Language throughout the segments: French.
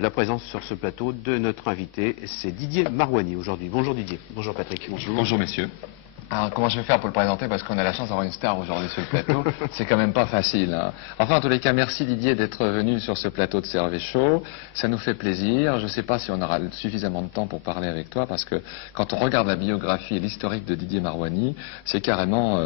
la présence sur ce plateau de notre invité, c'est Didier Marouani aujourd'hui. Bonjour Didier. Bonjour Patrick. Bonjour. Bonjour messieurs. Alors, comment je vais faire pour le présenter, parce qu'on a la chance d'avoir une star aujourd'hui sur le plateau. C'est quand même pas facile, hein. Enfin, en tous les cas, merci Didier d'être venu sur ce plateau de Servet Show. Ça nous fait plaisir. Je ne sais pas si on aura suffisamment de temps pour parler avec toi, parce que quand on regarde la biographie et l'historique de Didier Marouani, c'est carrément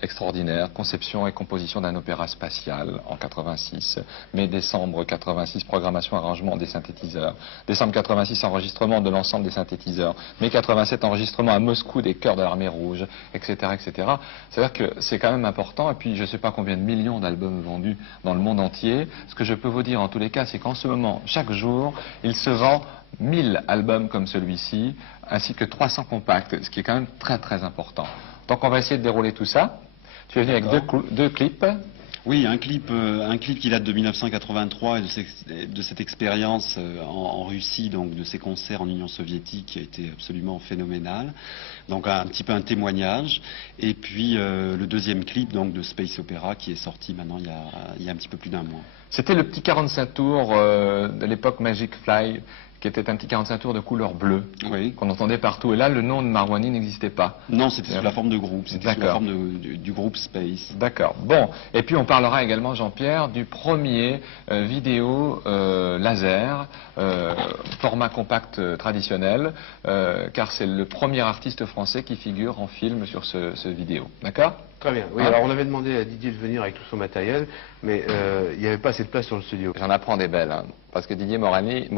extraordinaire. Conception et composition d'un opéra spatial en 86. Mai-décembre 86, programmation, arrangement des synthétiseurs. Décembre 86, enregistrement de l'ensemble des synthétiseurs. Mai 87, enregistrement à Moscou des chœurs de l'armée rouge, etc., etc. C'est-à-dire que c'est quand même important. Et puis, je ne sais pas combien de millions d'albums vendus dans le monde entier. Ce que je peux vous dire, en tous les cas, c'est qu'en ce moment, chaque jour, il se vend 1000 albums comme celui-ci, ainsi que 300 compacts, ce qui est quand même très, très important. Donc, on va essayer de dérouler tout ça. Tu es venu avec deux clips. Oui, un clip qui date de 1983 et de cette expérience en Russie, donc de ces concerts en Union soviétique qui a été absolument phénoménal. Donc un petit peu un témoignage. Et puis le deuxième clip donc de Space Opera qui est sorti maintenant il y a un petit peu plus d'un mois. C'était le petit 45 tours de l'époque Magic Fly, qui était un petit 45 tours de couleur bleue, oui, qu'on entendait partout. Et là, le nom de Marouani n'existait pas. Non, c'était sous la forme de groupe. C'était sous la forme du groupe Space. D'accord. Bon, et puis on parlera également, Jean-Pierre, du premier vidéo laser, format compact traditionnel, car c'est le premier artiste français qui figure en film sur ce vidéo. D'accord ? Très bien. Oui, alors on avait demandé à Didier de venir avec tout son matériel, mais il n'y avait pas assez de place sur le studio. J'en apprends des belles, hein, parce que Didier Marouani,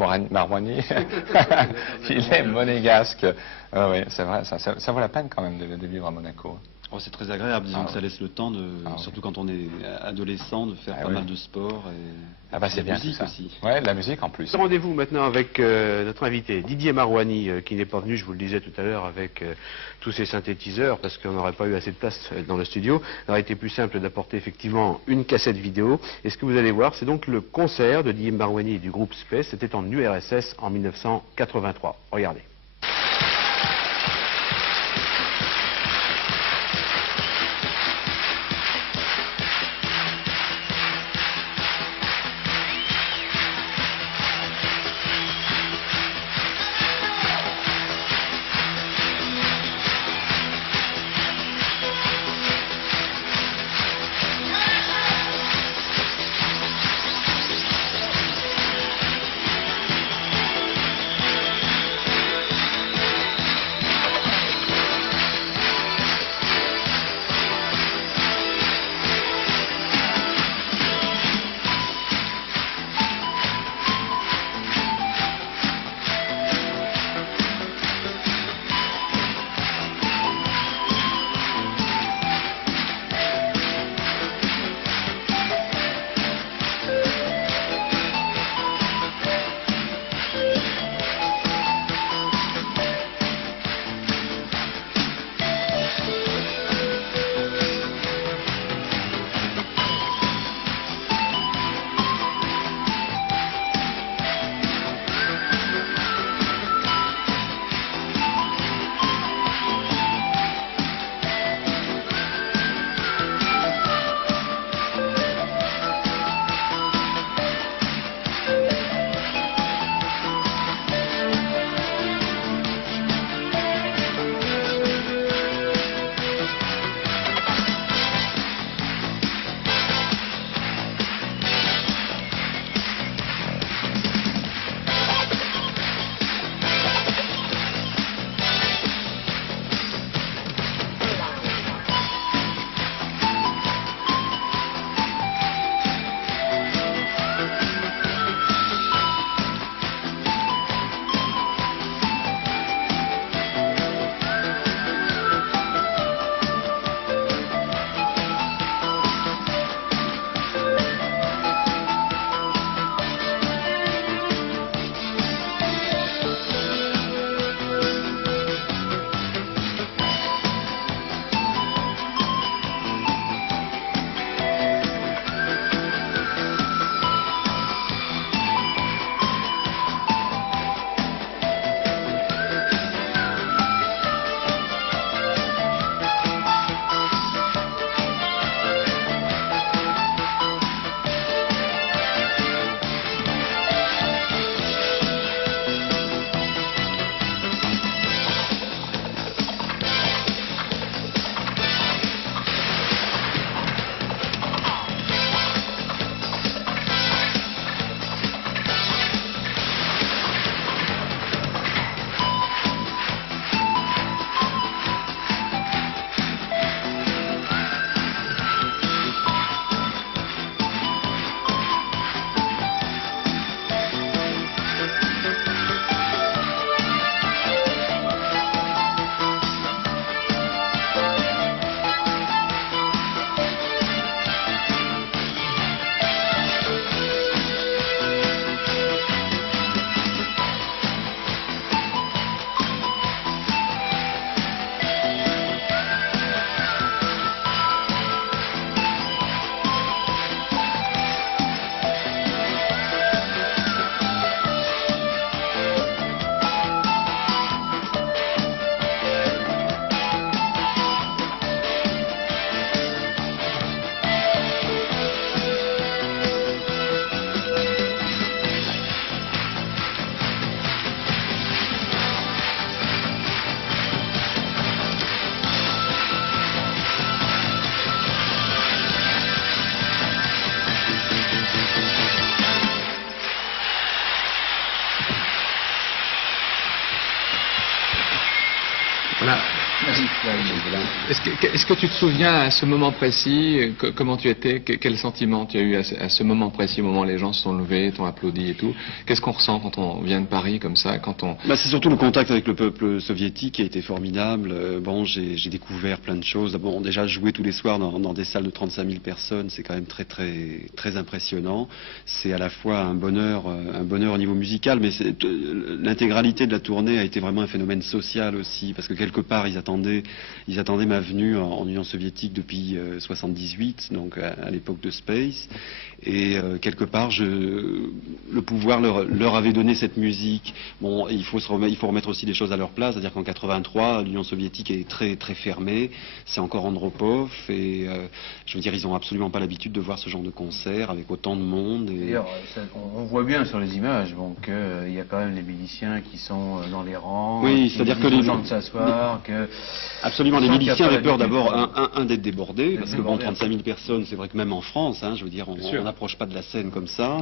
il est monégasque. Oui, c'est vrai, ça vaut la peine quand même de vivre à Monaco. Oh, c'est très agréable, disons que ça laisse le temps, surtout quand on est adolescent, de faire pas mal de sport et c'est bien musique ça. Aussi. Ouais, de la musique en plus. Rendez-vous maintenant avec notre invité Didier Marouani, qui n'est pas venu, je vous le disais tout à l'heure, avec tous ces synthétiseurs, parce qu'on n'aurait pas eu assez de place dans le studio. Il aurait été plus simple d'apporter effectivement une cassette vidéo. Et ce que vous allez voir, c'est donc le concert de Didier Marouani et du groupe Space. C'était en URSS en 1983. Regardez. Voilà. Est-ce que tu te souviens à ce moment précis, comment tu étais, quel sentiment tu as eu à ce moment précis, au moment où les gens se sont levés, t'ont applaudi et tout? Qu'est-ce qu'on ressent quand on vient de Paris comme ça, quand on... C'est surtout le contact avec le peuple soviétique qui a été formidable. Bon, j'ai découvert plein de choses. Bon, déjà jouer tous les soirs dans des salles de 35 000 personnes, c'est quand même très impressionnant. C'est à la fois un bonheur au niveau musical, mais l'intégralité de la tournée a été vraiment un phénomène social aussi, parce que quelque part ils attendaient ma venue en Union soviétique depuis 78, donc à l'époque de Space, et quelque part le pouvoir leur avait donné cette musique. Bon, il faut remettre aussi des choses à leur place, c'est-à-dire qu'en 83, l'Union soviétique est très fermée, c'est encore Andropov, et je veux dire, ils n'ont absolument pas l'habitude de voir ce genre de concert avec autant de monde. D'ailleurs, on voit bien sur les images qu'il y a quand même les miliciens qui sont dans les rangs, oui, c'est-à-dire que les gens de s'asseoir, que... Absolument, les miliciens avaient peur d'abord, d'être débordés, parce que bon, 35 000 personnes, c'est vrai que même en France, je veux dire, on n'approche pas de la scène comme ça,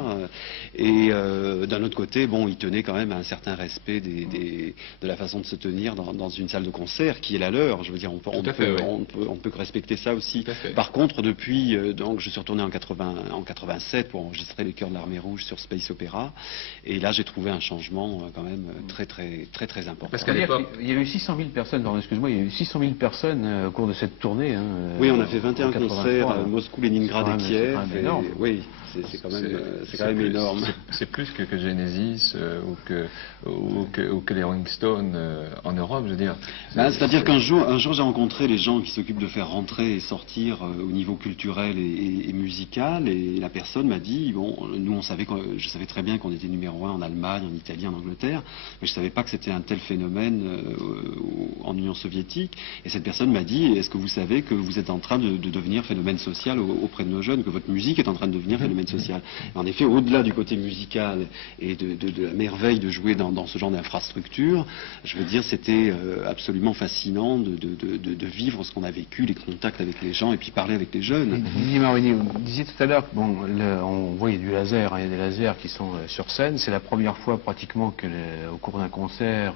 et d'un autre côté, bon, ils tenaient quand même à un certain respect de la façon de se tenir dans une salle de concert qui est la leur. Je veux dire, on peut que respecter ça aussi. Par contre, depuis, donc, je suis retourné en 87 pour enregistrer Les Chœurs de l'Armée Rouge sur Space Opera, et là j'ai trouvé un changement quand même très important. Parce qu'à l'époque, il y a eu 600 000 personnes, excuse-moi, il y a eu 600 000 personnes au cours de cette tournée. Oui, on a fait 21 concerts, Moscou, Leningrad et Kiev. Oui, c'est quand même énorme. C'est plus que Genesis ou que les Rolling Stones en Europe, je veux dire. C'est-à-dire qu'un jour j'ai rencontré les gens qui s'occupent de faire rentrer et sortir au niveau culturel et musical, et la personne m'a dit, bon, nous je savais très bien qu'on était numéro 1 en Allemagne, en Italie, en Angleterre, mais je ne savais pas que c'était un tel phénomène en Union soviétique, et cette personne m'a dit, est-ce que vous savez que vous êtes en train de devenir phénomène social auprès de nos jeunes, que votre musique est en train de devenir phénomène social. En effet, au-delà du côté musical et de la merveille de jouer dans ce genre d'infrastructure, je veux dire, c'était absolument fascinant de vivre ce qu'on a vécu, les contacts avec les gens et puis parler avec les jeunes. Didier Marvani, vous disiez tout à l'heure qu'on voit du laser, il y a des lasers qui sont sur scène. C'est la première fois pratiquement au cours d'un concert,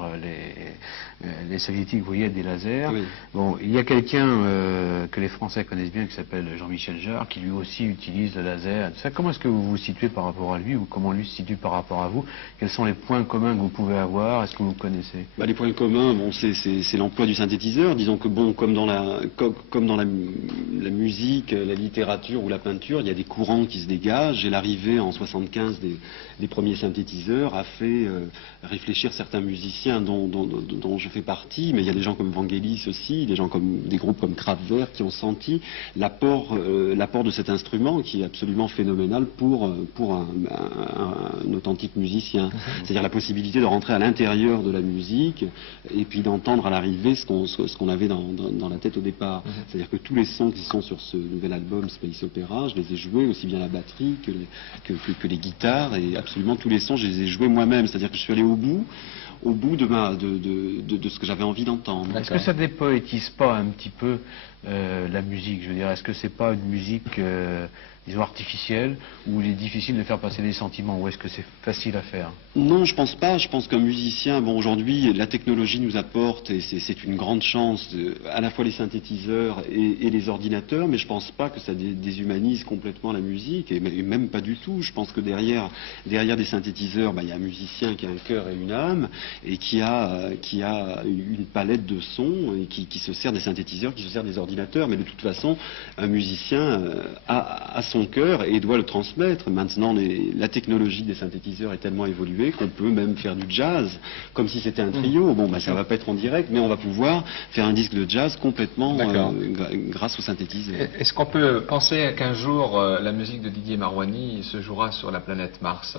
les soviétiques voyaient des lasers. Oui. Bon, il y a quelqu'un que les Français connaissent bien qui s'appelle Jean-Michel Jarre, qui lui aussi utilise le laser. Ça, comment est-ce que vous vous situez par rapport à lui, ou comment lui se situe par rapport à vous? Quels sont les points communs que vous pouvez avoir? Est-ce que vous connaissez? Les points communs, bon, c'est l'emploi du synthétiseur. Disons que bon, comme dans la musique, la littérature ou la peinture, il y a des courants qui se dégagent, et l'arrivée en 75 des premiers synthétiseurs a fait réfléchir certains musiciens dont je fais partie, mais il y a des gens comme Vangelis aussi, des groupes comme Kraftwerk qui ont senti l'apport de cet instrument qui est absolument phénoménal pour un authentique musicien. C'est-à-dire la possibilité de rentrer à l'intérieur de la musique et puis d'entendre à l'arrivée ce qu'on avait dans la tête au départ. C'est-à-dire que tous les sons qui sont sur ce nouvel album Space Opera, je les ai joués, aussi bien la batterie que les guitares, et absolument tous les sons, je les ai joués moi-même. C'est-à-dire que je suis allé au bout de ce que j'avais envie d'entendre. Est-ce que ça dépoétise pas un petit peu la musique? Je veux dire, est-ce que c'est pas une musique, disons, artificielle, où il est difficile de faire passer des sentiments, ou est-ce que c'est facile à faire? Non, je pense pas. Je pense qu'un musicien, bon, aujourd'hui, la technologie nous apporte, et c'est une grande chance, à la fois les synthétiseurs et les ordinateurs, mais je pense pas que ça déshumanise complètement la musique, et même pas du tout. Je pense que derrière des synthétiseurs, il y a un musicien qui a un cœur et une âme, et qui a une palette de sons, et qui se sert des synthétiseurs, qui se sert des ordinateurs, mais de toute façon, un musicien a son cœur et doit le transmettre. Maintenant, la technologie des synthétiseurs est tellement évoluée qu'on peut même faire du jazz, comme si c'était un trio. Bon, ça va pas être en direct, mais on va pouvoir faire un disque de jazz complètement grâce aux synthétiseurs. Est-ce qu'on peut penser qu'un jour, la musique de Didier Marouani se jouera sur la planète Mars?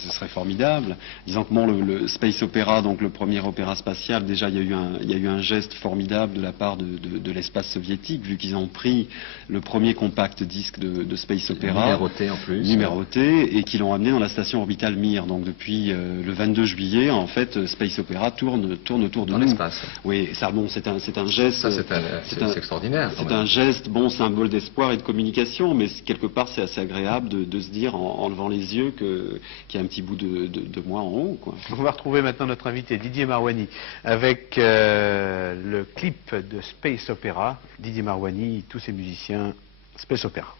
Ce serait formidable. Disons que le Space Opera, donc le premier opéra spatial, déjà il y a eu un geste formidable de la part de l'espace soviétique, vu qu'ils ont pris le premier compact disque de Space Opera, numéroté en plus, numéroté, et qu'ils l'ont amené dans la station orbitale Mir. Donc depuis le 22 juillet, en fait, Space Opera tourne autour de dans nous. l'espace. Oui, ça, bon, c'est un geste. Ça, c'est extraordinaire. C'est un geste, bon, symbole d'espoir et de communication, mais quelque part c'est assez agréable de se dire en levant les yeux qu'il y un petit bout de moi en haut, quoi. On va retrouver maintenant notre invité Didier Marouani avec le clip de Space Opera. Didier Marouani, tous ses musiciens, Space Opera.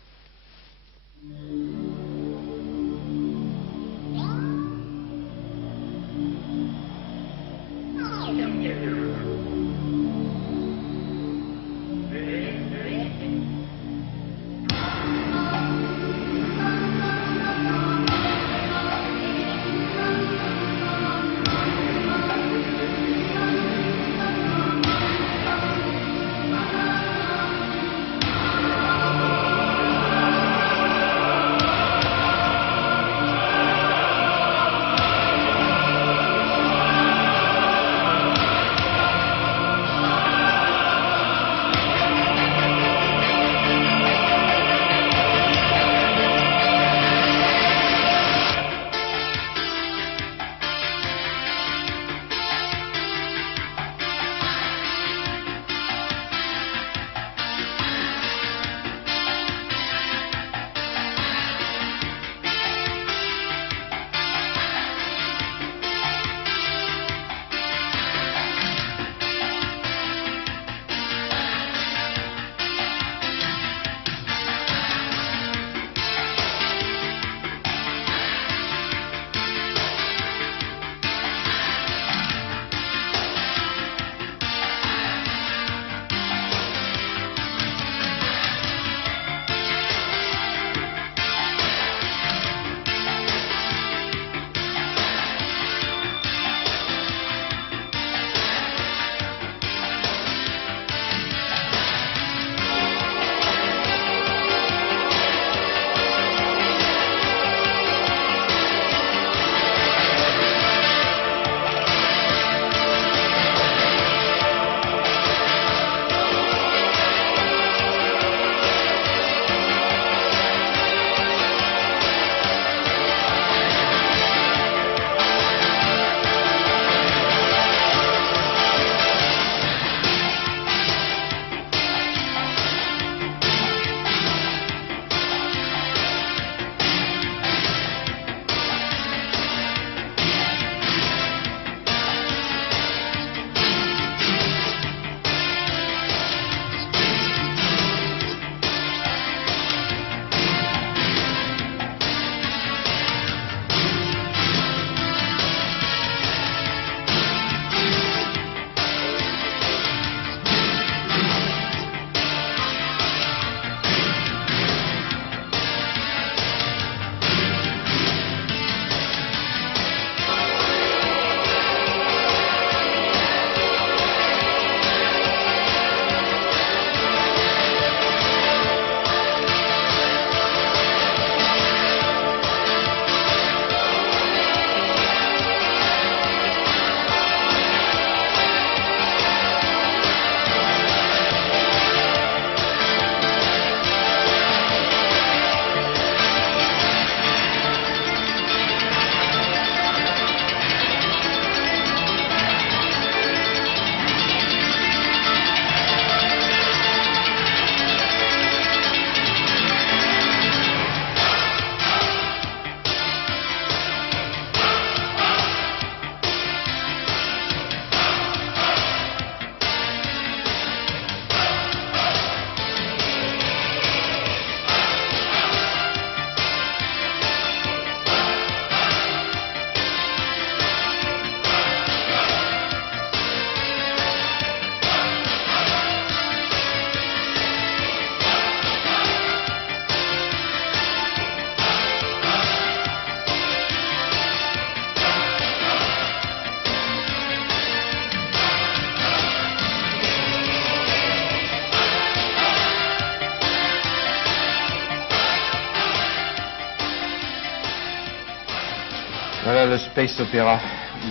Voilà le Space Opera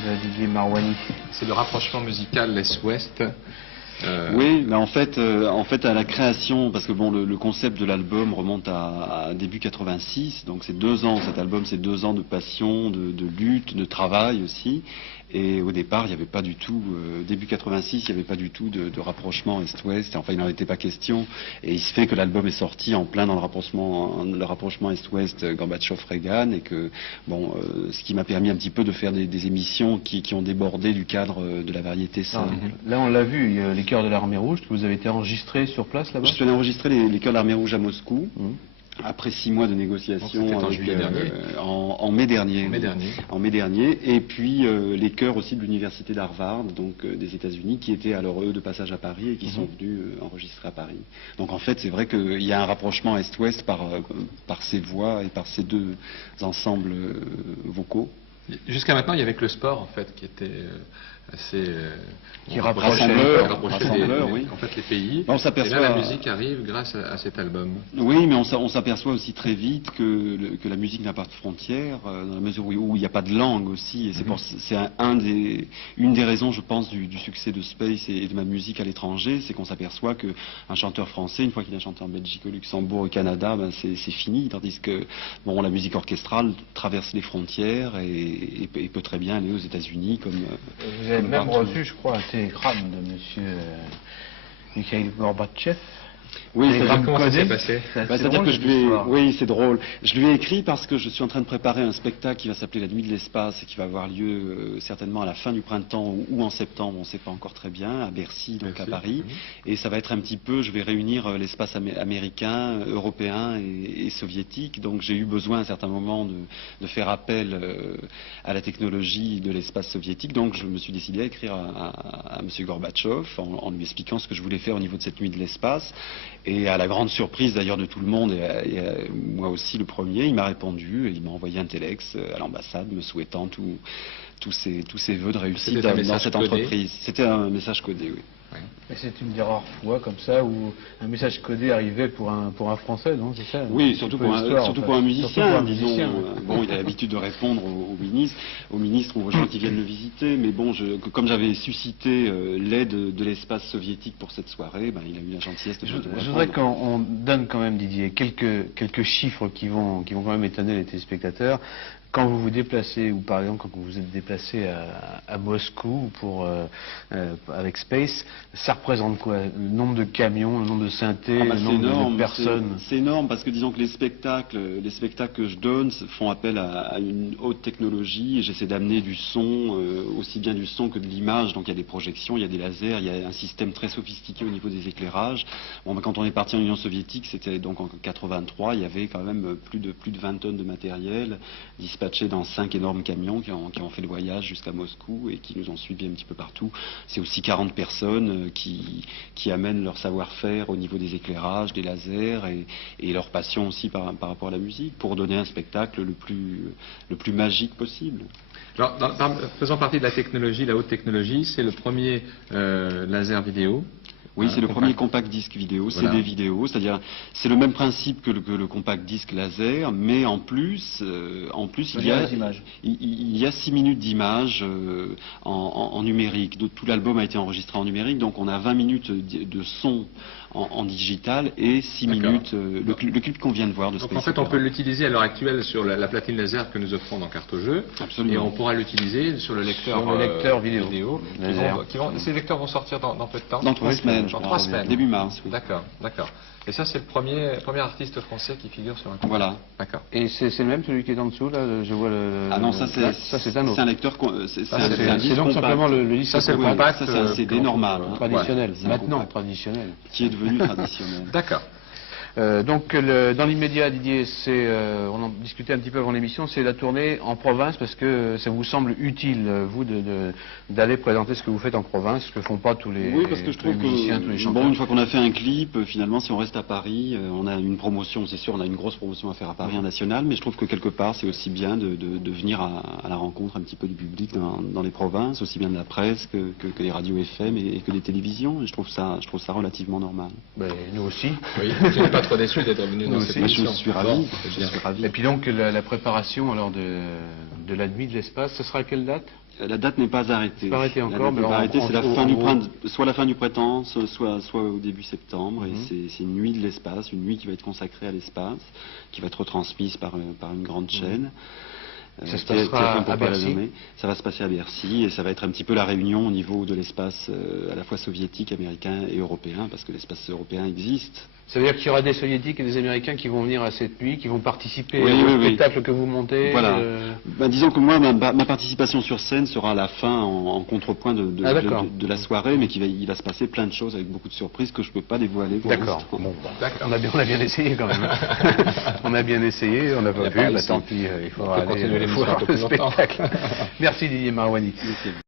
de Didier Marouani. C'est le rapprochement musical l'Est-Ouest. Oui, mais en fait, à la création, parce que bon, le concept de l'album remonte à début 86, donc c'est 2 ans, cet album, c'est 2 ans de passion, de lutte, de travail aussi. Et au départ, il n'y avait pas du tout, début 86, il n'y avait pas du tout de rapprochement Est-Ouest. Enfin, il n'en était pas question. Et il se fait que l'album est sorti en plein dans le rapprochement Est-Ouest Gorbatchev-Reagan, et que, bon, ce qui m'a permis un petit peu de faire des émissions qui ont débordé du cadre de la variété simple. Là, on l'a vu, il y a les Chœurs de l'Armée Rouge, que vous avez été enregistré sur place là-bas. Je suis allé enregistrer les Chœurs de l'Armée Rouge à Moscou. Après 6 mois de négociations, donc c'était en juillet dernier. En mai dernier. En mai dernier. En mai dernier. Et puis les chœurs aussi de l'université d'Harvard, donc des États-Unis, qui étaient alors eux de passage à Paris et qui sont venus enregistrer à Paris. Donc en fait, c'est vrai qu'il y a un rapprochement Est-Ouest par ces voix et par ces deux ensembles vocaux. Jusqu'à maintenant, il y avait que le sport, en fait, qui était assez... qui rapprochait oui. en fait, les pays. On s'aperçoit... Et là, la musique arrive grâce à cet album. Oui, mais on s'aperçoit aussi très vite que la musique n'a pas de frontières, dans la mesure où il n'y a pas de langue aussi. Et c'est une des raisons, je pense, du succès de Space et de ma musique à l'étranger, c'est qu'on s'aperçoit qu'un chanteur français, une fois qu'il a chanté en Belgique, au Luxembourg, au Canada, ben c'est fini. Tandis que bon, la musique orchestrale traverse les frontières et peut très bien aller aux États-Unis comme... Vous avez même reçu, je crois, un télégramme de monsieur Mikhail Gorbatchev. Oui, comment ça s'est passé? C'est-à-dire que oui, c'est drôle. Je lui ai écrit parce que je suis en train de préparer un spectacle qui va s'appeler La Nuit de l'Espace et qui va avoir lieu certainement à la fin du printemps ou en septembre, on ne sait pas encore très bien, à Bercy, donc à Paris. Et ça va être un petit peu, je vais réunir l'espace américain, européen et soviétique. Donc j'ai eu besoin à un certain moment de faire appel à la technologie de l'espace soviétique. Donc je me suis décidé à écrire à M. Gorbatchev en lui expliquant ce que je voulais faire au niveau de cette Nuit de l'Espace. Et à la grande surprise d'ailleurs de tout le monde, et moi aussi le premier, il m'a répondu et il m'a envoyé un téléx à l'ambassade me souhaitant tous ses vœux de réussite dans cette entreprise. C'était un message codé, oui. Oui. Mais c'est une des rares fois comme ça où un message codé arrivait pour un Français, non? C'est ça? Oui, surtout pour un musicien, disons. Bon, il a l'habitude de répondre aux ministres ou aux gens qui viennent le visiter, mais bon, comme j'avais suscité l'aide de l'espace soviétique pour cette soirée, ben, il a eu la gentillesse de me répondre. Je voudrais qu'on donne quand même, Didier, quelques chiffres qui vont quand même étonner les téléspectateurs. Quand vous vous déplacez, ou par exemple quand vous vous êtes déplacé à Moscou avec Space, ça représente quoi? Le nombre de camions, le nombre de synthés, le nombre de personnes? C'est énorme parce que disons que les spectacles que je donne font appel à une haute technologie et j'essaie d'amener du son, aussi bien du son que de l'image. Donc il y a des projections, il y a des lasers, il y a un système très sophistiqué au niveau des éclairages. Bon, ben, quand on est parti en Union soviétique, c'était donc en 83, il y avait quand même plus de 20 tonnes de matériel dispatchés dans 5 énormes camions qui ont fait le voyage jusqu'à Moscou et qui nous ont suivis un petit peu partout. C'est aussi 40 personnes qui amènent leur savoir-faire au niveau des éclairages, des lasers et leur passion aussi par rapport à la musique pour donner un spectacle le plus magique possible. Alors, faisant partie de la technologie, la haute technologie, c'est le premier laser vidéo. Oui, c'est le premier compact disque vidéo, voilà. CD vidéo, c'est-à-dire c'est le même principe que le compact disque laser, mais en plus il y a 6 minutes d'image en numérique. Tout l'album a été enregistré en numérique, donc on a 20 minutes de son en digital et 6 minutes, le clip qu'on vient de voir de Space. Donc en fait, on peut l'utiliser à l'heure actuelle sur la platine laser que nous offrons dans Carte au jeu. Absolument. Et on pourra l'utiliser sur le lecteur vidéo. Ces lecteurs vont sortir dans peu de temps. Dans 3 semaines. Dans 3 semaines. Début mars. Oui. D'accord. Et ça, c'est le premier artiste français qui figure sur un compte. Voilà. D'accord. Et c'est le même, celui qui est en dessous, là, je vois le... Ah non, ça c'est un autre. C'est un lecteur, c'est donc simplement le disque. Ça c'est le compact. Ça c'est un CD normal. Traditionnel, ouais, maintenant traditionnel. Qui est devenu traditionnel. D'accord. Donc dans l'immédiat, Didier, on en discutait un petit peu avant l'émission, c'est la tournée en province parce que ça vous semble utile, vous, d'aller présenter ce que vous faites en province, ce que font pas tous les Oui, parce que je trouve musiciens, tous les chanteurs. Bon, une fois qu'on a fait un clip, finalement, si on reste à Paris, on a une promotion, c'est sûr, on a une grosse promotion à faire à Paris en national, mais je trouve que quelque part, c'est aussi bien de venir à la rencontre un petit peu du public dans les provinces, aussi bien de la presse que les radios FM et que des télévisions. Et je trouve ça relativement normal. Ben, nous aussi. Oui, je n'ai pas trop déçu d'être venu dans cette émission. Je suis ravi. Et puis donc la préparation alors de la nuit de l'espace, ce sera à quelle date? La date n'est pas arrêtée. Pas arrêtée encore, mais c'est la fin du printemps, soit la fin du printemps, soit au début septembre. Et c'est une nuit de l'espace, une nuit qui va être consacrée à l'espace, qui va être retransmise par une grande chaîne. Ça se passera à Bercy. Ça va se passer à Bercy et ça va être un petit peu la réunion au niveau de l'espace à la fois soviétique, américain et européen, parce que l'espace européen existe. Ça veut dire qu'il y aura des soviétiques et des américains qui vont venir à cette nuit, qui vont participer Oui, au oui, spectacle que vous montez. Voilà. Ben, disons que moi, ma participation sur scène sera à la fin en contrepoint de la soirée, mais il va se passer plein de choses avec beaucoup de surprises que je ne peux pas dévoiler pour D'accord. l'instant. Bon, on a bien essayé quand même. On a bien essayé, on n'a pas pu, tant pis, il faudra aller continuer voir l'émission un peu le plus longtemps. spectacle. Merci Didier Marouani. Merci.